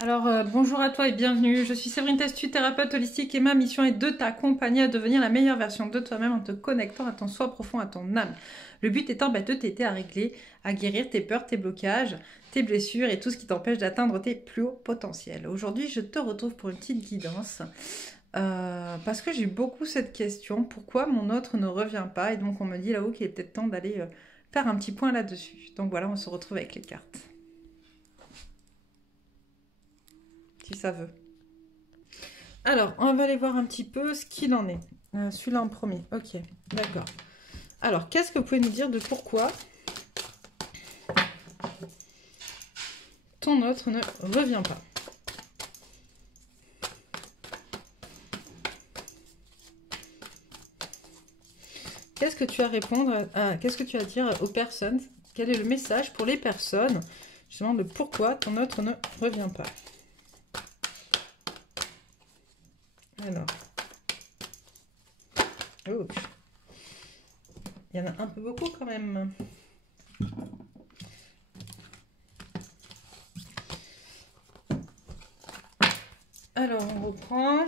Alors, bonjour à toi et bienvenue. Je suis Séverine Testu, thérapeute holistique et ma mission est de t'accompagner à devenir la meilleure version de toi-même en te connectant à ton soi profond, à ton âme. Le but étant de t'aider à régler, à guérir tes peurs, tes blocages, tes blessures et tout ce qui t'empêche d'atteindre tes plus hauts potentiels. Aujourd'hui, je te retrouve pour une petite guidance parce que j'ai eu beaucoup cette question, pourquoi mon autre ne revient pas? Et donc on me dit là-haut qu'il est peut-être temps d'aller faire un petit point là-dessus. Donc voilà, on se retrouve avec les cartes. Si ça veut. Alors, on va aller voir un petit peu ce qu'il en est. Celui-là en premier. Ok, d'accord. Alors, qu'est-ce que vous pouvez nous dire de pourquoi ton autre ne revient pas? Qu'est-ce que tu as à répondre qu'est-ce que tu as à dire aux personnes? Quel est le message pour les personnes, justement, de pourquoi ton autre ne revient pas? Alors. Oh. Il y en a un peu beaucoup quand même. Alors, on reprend.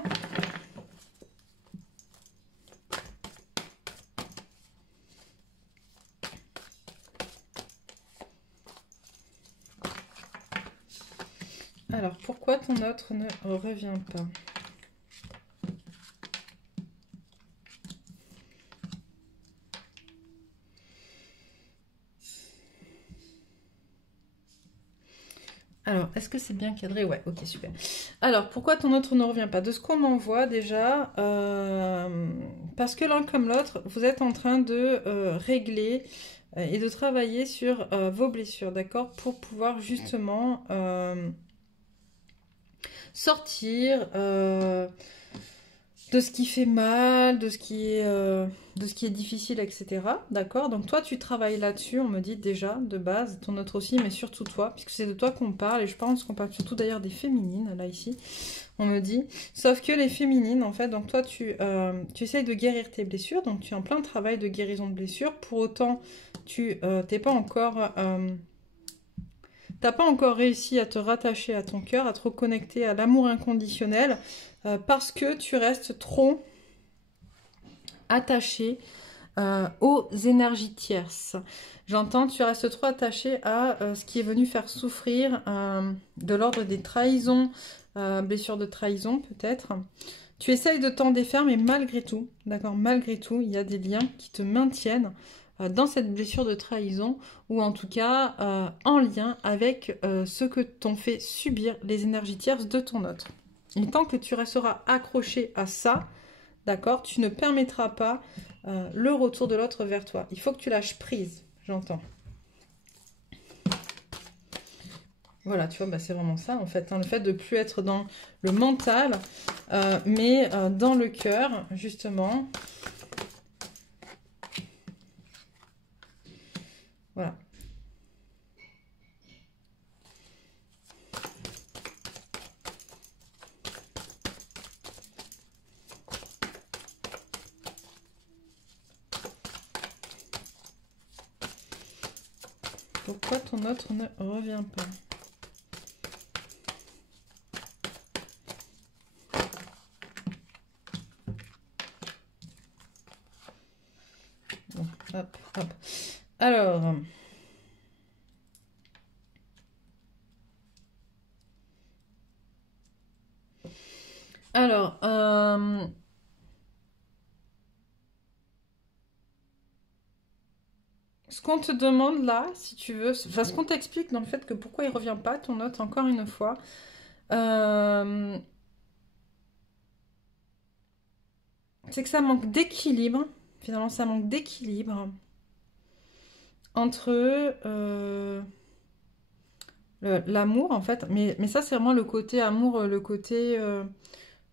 Alors, pourquoi ton autre ne revient pas? Alors, est-ce que c'est bien cadré? Ouais, ok, super. Alors, pourquoi ton autre ne revient pas? De ce qu'on m'envoie déjà, parce que l'un comme l'autre, vous êtes en train de régler et de travailler sur vos blessures, d'accord? Pour pouvoir justement sortir de ce qui fait mal, de ce qui est difficile, etc. D'accord? Donc toi, tu travailles là-dessus, on me dit déjà, de base, ton autre aussi, mais surtout toi, puisque c'est de toi qu'on parle, et je pense qu'on parle surtout d'ailleurs des féminines, là, ici, on me dit. Sauf que les féminines, en fait, donc toi, tu essayes de guérir tes blessures, donc tu es en plein travail de guérison de blessures, pour autant, tu t'es pas encore... t'as pas encore réussi à te rattacher à ton cœur, à te reconnecter à l'amour inconditionnel, parce que tu restes trop attaché aux énergies tierces. J'entends, tu restes trop attaché à ce qui est venu faire souffrir, de l'ordre des trahisons, blessures de trahison peut-être. Tu essayes de t'en défaire, mais malgré tout, d'accord, malgré tout, il y a des liens qui te maintiennent dans cette blessure de trahison, ou en tout cas en lien avec ce que t'ont fait subir les énergies tierces de ton autre. Et tant que tu resteras accroché à ça, d'accord, tu ne permettras pas le retour de l'autre vers toi. Il faut que tu lâches prise, j'entends. Voilà, tu vois, bah, c'est vraiment ça en fait, hein, le fait de ne plus être dans le mental, mais dans le cœur, justement. Voilà. Pourquoi ton autre ne revient pas? Bon, hop, hop. Alors... Alors, ce qu'on te demande là, si tu veux, enfin ce qu'on t'explique dans le fait que pourquoi il revient pas, ton autre, encore une fois, c'est que ça manque d'équilibre, finalement ça manque d'équilibre entre l'amour en fait, mais ça c'est vraiment le côté amour, le côté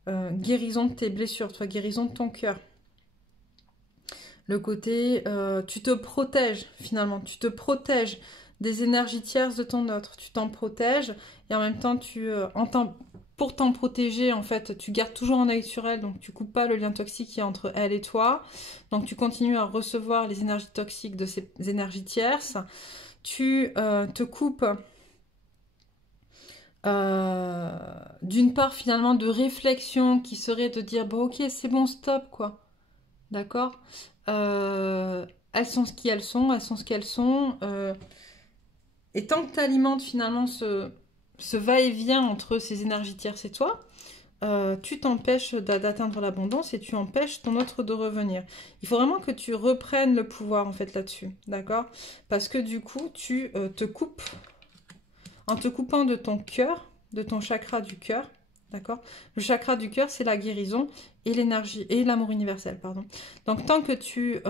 guérison de tes blessures, toi, guérison de ton cœur. Le côté, tu te protèges finalement, tu te protèges des énergies tierces de ton autre, tu t'en protèges et en même temps, pour t'en protéger, en fait, tu gardes toujours un œil sur elle, donc tu coupes pas le lien toxique qui est entre elle et toi, donc tu continues à recevoir les énergies toxiques de ces énergies tierces, tu te coupes d'une part finalement de réflexion qui serait de dire bon ok c'est bon stop quoi, d'accord, elles sont ce qu'elles sont, elles sont ce qu'elles sont, et tant que tu alimentes finalement ce va-et-vient entre ces énergies tierces et toi, tu t'empêches d'atteindre l'abondance et tu empêches ton autre de revenir. Il faut vraiment que tu reprennes le pouvoir en fait là-dessus, d'accord? Parce que du coup, tu te coupes, en te coupant de ton cœur, de ton chakra du cœur, d'accord? Le chakra du cœur, c'est la guérison et l'énergie, et l'amour universel, pardon. Donc tant que tu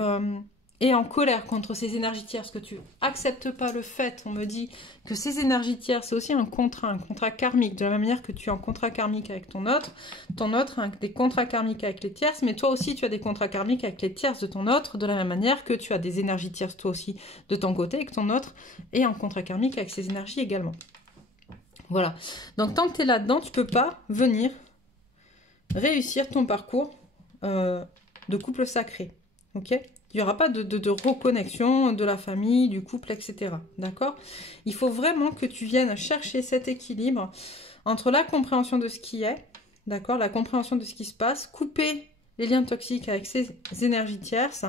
es en colère contre ces énergies tierces, que tu acceptes pas le fait, on me dit que ces énergies tierces, c'est aussi un contrat karmique, de la même manière que tu es en contrat karmique avec ton autre a des contrats karmiques avec les tierces, mais toi aussi tu as des contrats karmiques avec les tierces de ton autre, de la même manière que tu as des énergies tierces toi aussi de ton côté, et que ton autre est en contrat karmique avec ces énergies également. Voilà, donc tant que tu es là-dedans, tu peux pas venir réussir ton parcours de couple sacré, ok? Il n'y aura pas de reconnexion de la famille, du couple, etc. D'accord? Il faut vraiment que tu viennes chercher cet équilibre entre la compréhension de ce qui est, d'accord? La compréhension de ce qui se passe, couper les liens toxiques avec ces énergies tierces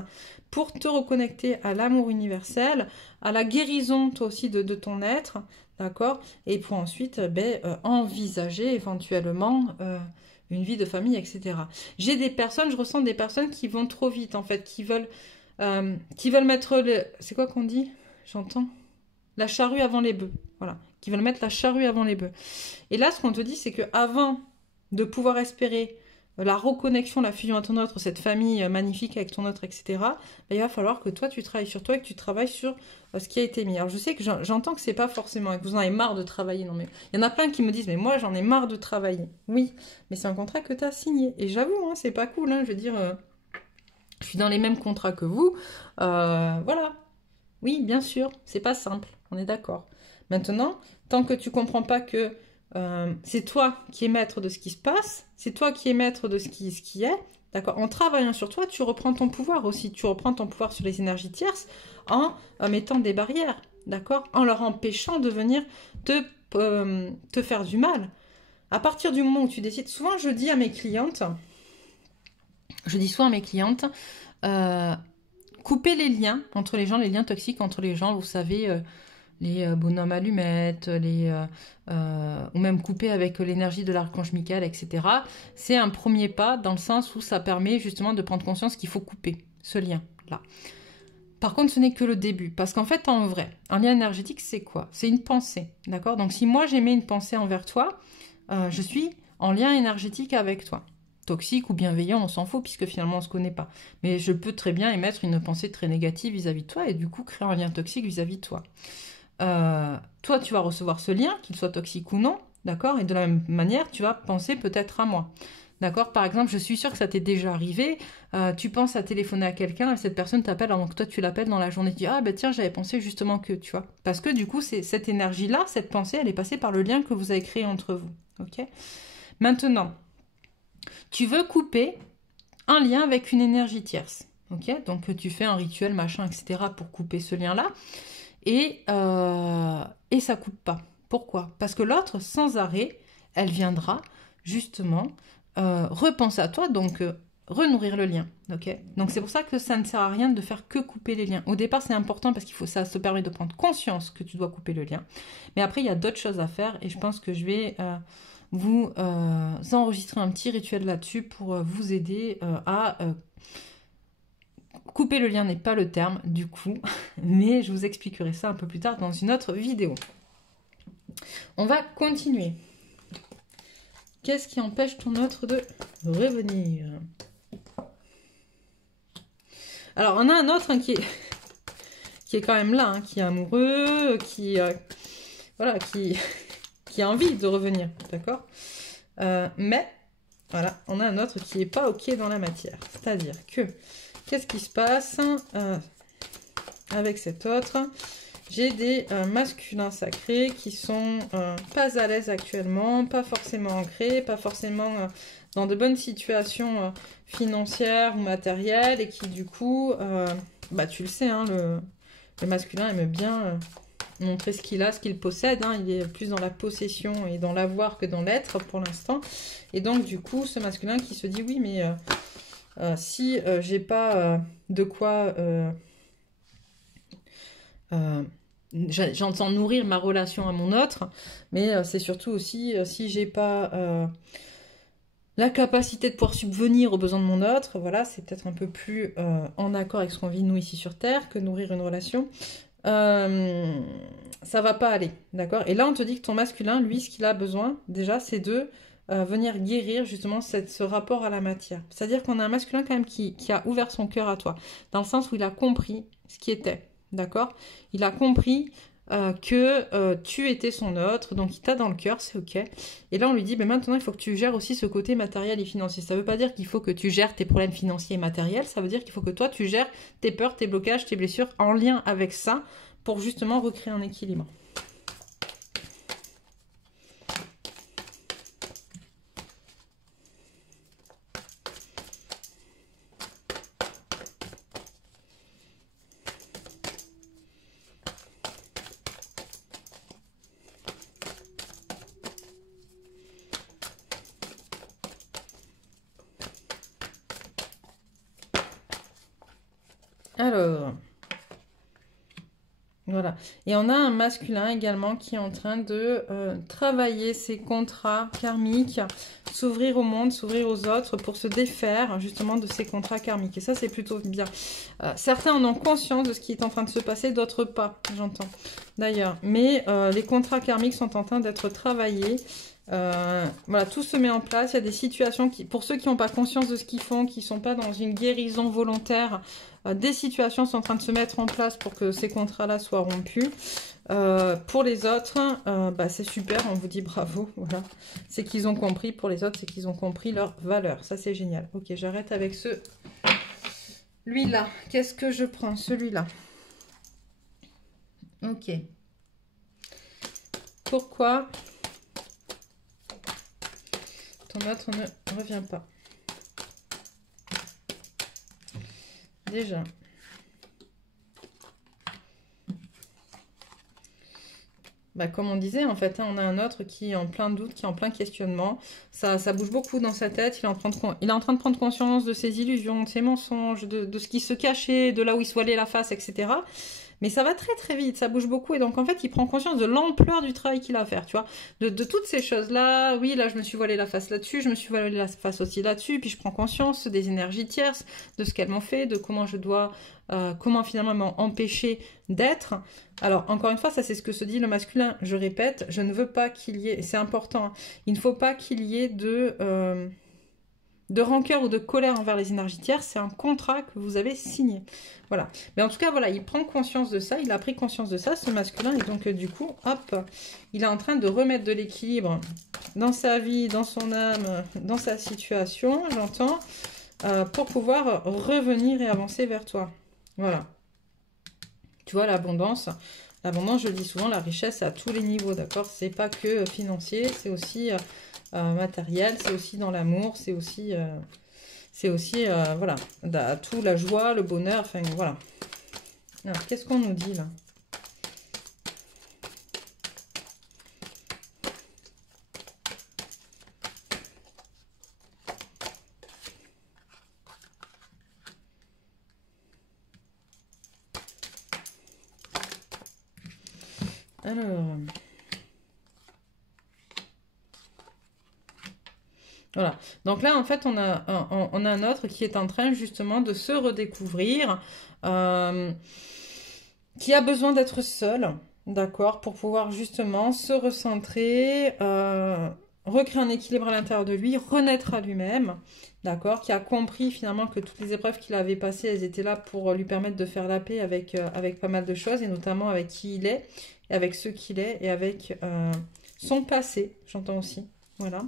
pour te reconnecter à l'amour universel, à la guérison, toi aussi, de ton être, d'accord? Et pour ensuite envisager éventuellement une vie de famille, etc. J'ai des personnes, je ressens des personnes qui vont trop vite, en fait, qui veulent mettre le... C'est quoi qu'on dit? J'entends. La charrue avant les bœufs. Voilà. Qui veulent mettre la charrue avant les bœufs. Et là, ce qu'on te dit, c'est que avant de pouvoir espérer la reconnexion, la fusion à ton autre, cette famille magnifique avec ton autre, etc., il va falloir que toi, tu travailles sur toi et que tu travailles sur ce qui a été mis. Alors, je sais que j'entends que c'est pas forcément, que vous en avez marre de travailler. Non, mais il y en a plein qui me disent, mais moi, j'en ai marre de travailler. Oui, mais c'est un contrat que tu as signé. Et j'avoue, hein, c'est pas cool. Hein, je veux dire, je suis dans les mêmes contrats que vous. Voilà. Oui, bien sûr, c'est pas simple. On est d'accord. Maintenant, tant que tu comprends pas que c'est toi qui es maître de ce qui se passe, c'est toi qui es maître de ce qui est, d'accord? En travaillant sur toi, tu reprends ton pouvoir aussi. Tu reprends ton pouvoir sur les énergies tierces en mettant des barrières, d'accord? En leur empêchant de venir te faire du mal. À partir du moment où tu décides, souvent je dis souvent à mes clientes, couper les liens entre les gens, les liens toxiques entre les gens, vous savez, les bonhommes allumettes, ou même couper avec l'énergie de l'archange Michael, etc. C'est un premier pas dans le sens où ça permet justement de prendre conscience qu'il faut couper ce lien-là. Par contre, ce n'est que le début, parce qu'en fait, en vrai, un lien énergétique, c'est quoi? C'est une pensée, d'accord? Donc, si moi, j'émets une pensée envers toi, je suis en lien énergétique avec toi. Toxique ou bienveillant, on s'en fout, puisque finalement, on ne se connaît pas. Mais je peux très bien émettre une pensée très négative vis-à-vis de toi, et du coup, créer un lien toxique vis-à-vis de toi. Toi, tu vas recevoir ce lien, qu'il soit toxique ou non, d'accord? Et de la même manière, tu vas penser peut-être à moi. D'accord? Par exemple, je suis sûre que ça t'est déjà arrivé. Tu penses à téléphoner à quelqu'un et cette personne t'appelle avant que toi tu l'appelles dans la journée. Tu dis, ah ben tiens, j'avais pensé justement que, tu vois. Parce que du coup, c'est cette énergie-là, cette pensée, elle est passée par le lien que vous avez créé entre vous. Ok? Maintenant, tu veux couper un lien avec une énergie tierce. Ok? Donc tu fais un rituel, machin, etc. pour couper ce lien-là. Et ça coupe pas. Pourquoi? Parce que l'autre, sans arrêt, elle viendra justement repenser à toi, donc renourrir le lien. Ok? Donc c'est pour ça que ça ne sert à rien de faire que couper les liens. Au départ, c'est important parce ça te permet de prendre conscience que tu dois couper le lien. Mais après, il y a d'autres choses à faire et je pense que je vais vous enregistrer un petit rituel là-dessus pour vous aider à... couper le lien n'est pas le terme du coup, mais je vous expliquerai ça un peu plus tard dans une autre vidéo. On va continuer. Qu'est-ce qui empêche ton autre de revenir? Alors, on a un autre hein, qui est quand même là, hein, qui est amoureux, qui a envie de revenir, d'accord? Mais, voilà, on a un autre qui n'est pas OK dans la matière. C'est-à-dire que, qu'est-ce qui se passe avec cet autre? J'ai des masculins sacrés qui sont pas à l'aise actuellement, pas forcément ancrés, pas forcément dans de bonnes situations financières ou matérielles et qui du coup, tu le sais, hein, le masculin aime bien montrer ce qu'il a, ce qu'il possède. Hein. Il est plus dans la possession et dans l'avoir que dans l'être pour l'instant. Et donc, du coup, ce masculin qui se dit, oui, mais si j'ai pas de quoi... j'entends nourrir ma relation à mon autre, mais c'est surtout aussi si j'ai pas la capacité de pouvoir subvenir aux besoins de mon autre, voilà, c'est peut-être un peu plus en accord avec ce qu'on vit nous ici sur Terre que nourrir une relation. Ça va pas aller, d'accord? Et là, on te dit que ton masculin, lui, ce qu'il a besoin, déjà, c'est de venir guérir justement ce rapport à la matière. C'est-à-dire qu'on a un masculin quand même qui a ouvert son cœur à toi, dans le sens où il a compris ce qui était, d'accord? Il a compris que tu étais son autre, donc il t'a dans le cœur, c'est ok. Et là, on lui dit, ben maintenant, il faut que tu gères aussi ce côté matériel et financier. Ça ne veut pas dire qu'il faut que tu gères tes problèmes financiers et matériels, ça veut dire qu'il faut que toi, tu gères tes peurs, tes blocages, tes blessures en lien avec ça, pour justement recréer un équilibre. Alors, voilà. Et on a un masculin également qui est en train de travailler ses contrats karmiques, s'ouvrir au monde, s'ouvrir aux autres pour se défaire justement de ces contrats karmiques. Et ça, c'est plutôt bien. Certains en ont conscience de ce qui est en train de se passer, d'autres pas, j'entends. D'ailleurs, mais les contrats karmiques sont en train d'être travaillés. Voilà, tout se met en place. Il y a des situations qui, pour ceux qui n'ont pas conscience de ce qu'ils font, qui ne sont pas dans une guérison volontaire, des situations sont en train de se mettre en place pour que ces contrats-là soient rompus. Pour les autres, bah, c'est super, on vous dit bravo. Voilà. C'est qu'ils ont compris. Pour les autres, c'est qu'ils ont compris leur valeur. Ça, c'est génial. Ok, j'arrête avec lui-là. Qu'est-ce que je prends? Celui-là. Ok. Pourquoi ton autre ne revient pas? Déjà. Bah, comme on disait, en fait, hein, on a un autre qui est en plein doute, qui est en plein questionnement. Ça bouge beaucoup dans sa tête. Il est en train de prendre conscience de ses illusions, de ses mensonges, de ce qui se cachait, de là où il se voilait la face, etc. Mais ça va très très vite, ça bouge beaucoup. Et donc, en fait, il prend conscience de l'ampleur du travail qu'il a à faire, tu vois. De toutes ces choses-là. Oui, là, je me suis voilé la face là-dessus. Je me suis voilé la face aussi là-dessus. Puis, je prends conscience des énergies tierces, de ce qu'elles m'ont fait, de comment je dois... comment finalement m'empêcher d'être. Alors, encore une fois, ça c'est ce que se dit le masculin. Je répète, je ne veux pas qu'il y ait... Et c'est important, hein, il ne faut pas qu'il y ait de rancœur ou de colère envers les énergies tierces. C'est un contrat que vous avez signé. Voilà. Mais en tout cas, voilà, il prend conscience de ça. Il a pris conscience de ça, ce masculin. Et donc, du coup, hop, il est en train de remettre de l'équilibre dans sa vie, dans son âme, dans sa situation, j'entends, pour pouvoir revenir et avancer vers toi. Voilà. Tu vois, l'abondance, je le dis souvent, la richesse à tous les niveaux, d'accord? C'est pas que financier, c'est aussi matériel, c'est aussi dans l'amour, c'est aussi voilà, tout, la joie, le bonheur, enfin, voilà. Alors, qu'est-ce qu'on nous dit, là? Alors, voilà. Donc là, en fait, on a un autre qui est en train justement de se redécouvrir, qui a besoin d'être seul, d'accord, pour pouvoir justement se recentrer, recréer un équilibre à l'intérieur de lui, renaître à lui-même, d'accord, qui a compris finalement que toutes les épreuves qu'il avait passées, elles étaient là pour lui permettre de faire la paix avec pas mal de choses, et notamment avec qui il est, et avec ce qu'il est, et avec son passé, j'entends aussi, voilà.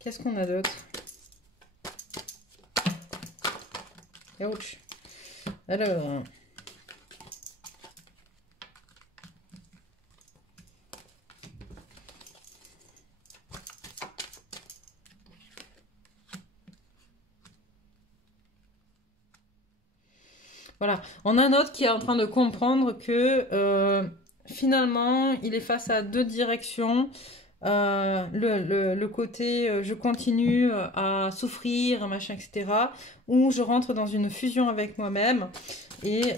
Qu'est-ce qu'on a d'autre? Ouch. Alors, voilà. On a un autre qui est en train de comprendre que finalement, il est face à deux directions. Le côté je continue à souffrir, machin, etc. Ou je rentre dans une fusion avec moi-même et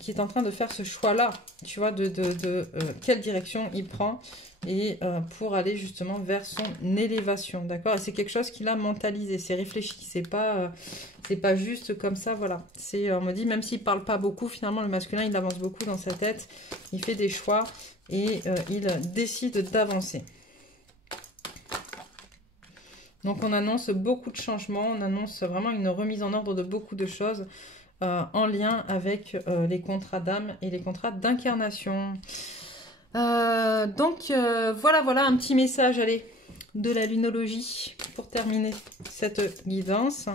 qui est en train de faire ce choix-là, tu vois, de quelle direction il prend et pour aller justement vers son élévation, d'accord? Et c'est quelque chose qu'il a mentalisé, c'est réfléchi, c'est pas juste comme ça, voilà. C'est, on me dit, même s'il parle pas beaucoup, finalement le masculin il avance beaucoup dans sa tête, il fait des choix et il décide d'avancer. Donc on annonce beaucoup de changements, on annonce vraiment une remise en ordre de beaucoup de choses en lien avec les contrats d'âme et les contrats d'incarnation. Donc voilà, voilà un petit message, allez, de la lunologie pour terminer cette guidance.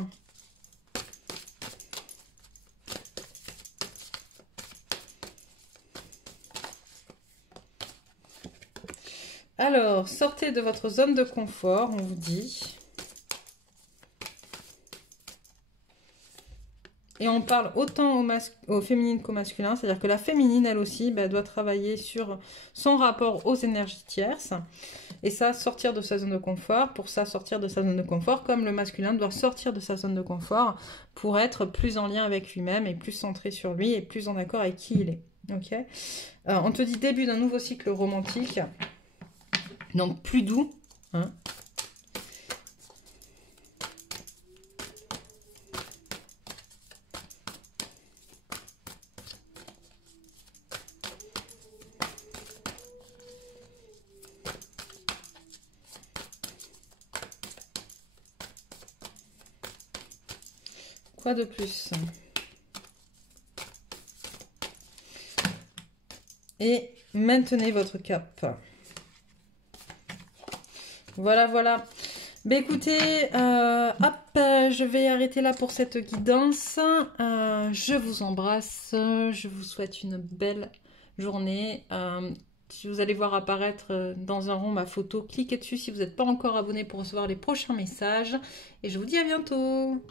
Alors, sortez de votre zone de confort, on vous dit. Et on parle autant au féminin qu'au masculin, c'est-à-dire que la féminine, elle aussi, bah, doit travailler sur son rapport aux énergies tierces. Et ça, sortir de sa zone de confort. Pour ça, sortir de sa zone de confort, comme le masculin doit sortir de sa zone de confort pour être plus en lien avec lui-même et plus centré sur lui et plus en accord avec qui il est. Ok. On te dit début d'un nouveau cycle romantique. Donc plus doux. Hein. Quoi de plus? Et maintenez votre cap. Voilà, voilà. Ben écoutez, hop, je vais arrêter là pour cette guidance. Je vous embrasse. Je vous souhaite une belle journée. Si vous allez voir apparaître dans un rond ma photo, cliquez dessus si vous n'êtes pas encore abonné pour recevoir les prochains messages. Et je vous dis à bientôt.